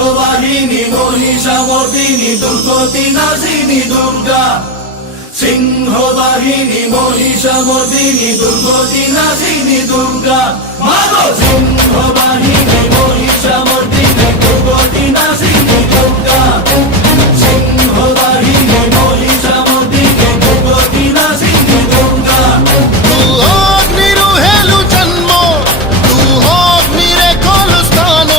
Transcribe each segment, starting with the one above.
সিংহবাহিনী মহিষামর্দিনী দুর্গতি নাশিনী দুর্গা, সিংহবাহিনী মহিষামর্দিনী দুর্গতি নাশিনী দুর্গা, মাগো সিংহবাহিনী মহিষামর্দিনী দুর্গতি নাশিনী দুর্গা, সিংহবাহিনী মহিষামর্দিনী দুর্গতি নাশিনী দুর্গা। তু অগ্নিরু হেলু জন্ম, তু অগ্নিরে কলস্থান,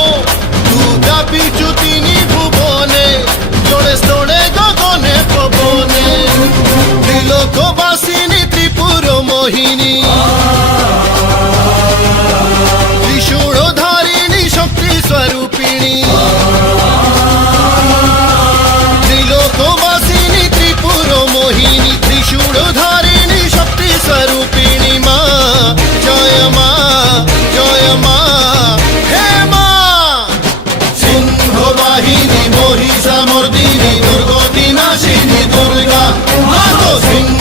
তু ব্যাপিছু তিনি ভুবনে, জোড়ে স্তোড়ে গগনে পবনে, ত্রিলোকবাসিনী ত্রিপুর মোহিনী, ত্রিশূলধারিণী শক্তি স্বরূপিণী, ত্রিলোকবাসিনী ত্রিপুর মোহিনী, ত্রিশূলধারিণী শক্তি স্বরূপিণী মা, জয় মা, জয় মা, হে মা। সিংহবাহিনী মহিষামর্দিনী দুর্গতি নাশিনী দুর্গা, মাগো সিংহ